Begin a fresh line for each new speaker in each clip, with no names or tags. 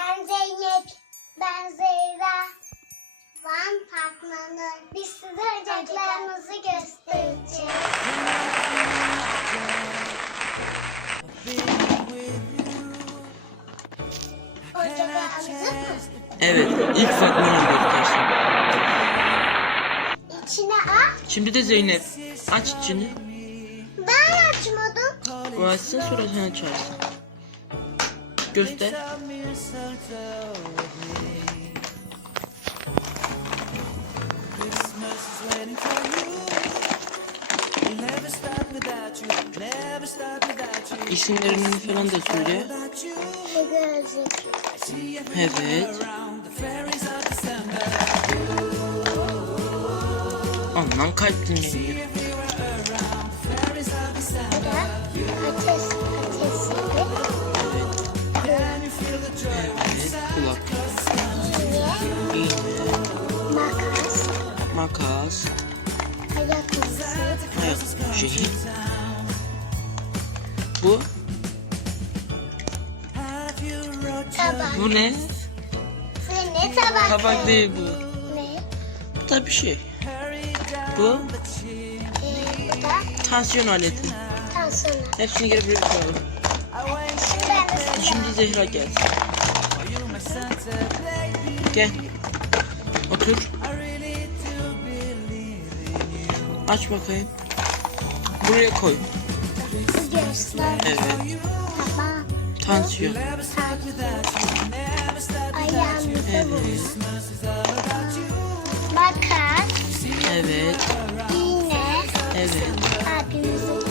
Ben Zeynep. Ben Zehra. Van Fatma'nın. Biz size oyuncaklarımızı göstereceğiz. Oyuncaklarımızı mı?
Evet, ilk Fatma Nur göstersin.
İçine aç.
Şimdi de Zeynep. Aç içini.
Ben açmadım.
O açsın, sonra sen açarsın. Göster. İsimlerini falan da söyle.
Şu gözlük.
Evet. Ondan kalp dinleniyor.
Bu da ateş.
Evet, kulak. İğne,
Makas.
makas,
Ayak izi.
ayak şeyi. Bu,
Tabak.
bu ne?
Bu ne tabak?
Tabak değil bu.
Ne?
Bu da bir şey. Bu,
Bu da
tansiyon aleti.
tansiyonu.
Hepsini geri bir koyalım.
Şimdi ben de
Şimdi Zehra gelsin. Gel. Otur. Aç bakayım. Buraya koy.
bu göğüsler.
Evet.
Tabak.
Tansiyon.
Ayağımızda bu.
Evet.
Makas.
Evet.
İğne.
Evet.
Abimizin.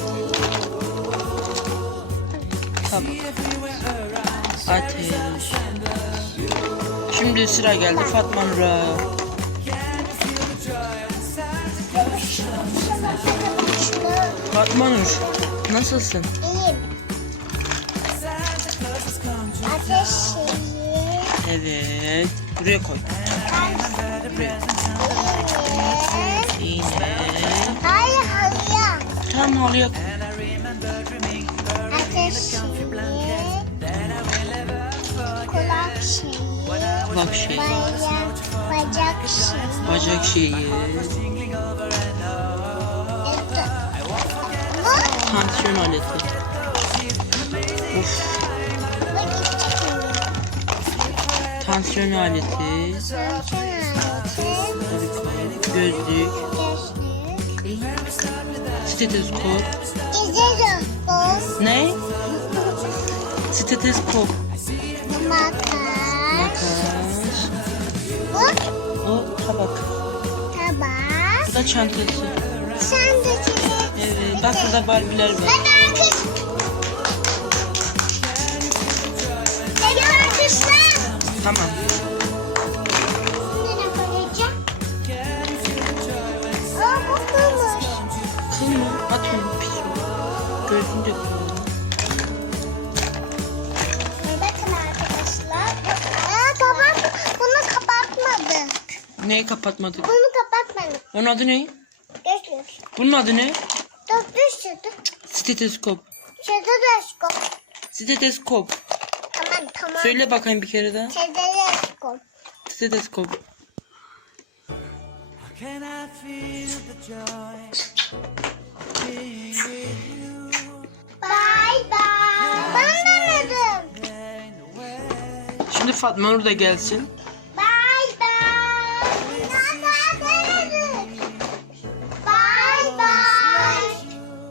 Tamam. Ateş. Şimdi sıra geldi Fatma Nur'a. Fatma Nur, nasılsın?
İyiyim. Ateş şeyi.
Evet. Buraya koy. Buraya.
İğne.
İğne.
Hayır halıya.
Tam halıya koy.
Ateş şeyi. Kulak şeyi.
Kulak şeyi.
Bacak şeyi.
Bacak şeyi.
Bu
Tansiyon aleti. Of. Tansiyon aleti. Gözlük. Steteskop. Ne? Steteskop. Makas. O tabak. Bu da çantası. Evet. Bak burada Barbie'ler var. Tamam. Kıl mı? At onu pis o. Gözünü de kıralım.
Bakın arkadaşlar. Tamam. Bunu kapatmadık.
Neyi kapatmadık?
Bunu kapatmadık.
Onun adı ne?
Gözlük.
Bunun adı ne?
Dur düşürdü.
Steteskop.
Stetoskop.
Steteskop.
Tamam.
Söyle bakayım bir kere daha.
Stetoskop.
Steteskop.
Bye bye. Ben anladım.
Şimdi Fatma Nur da gelsin.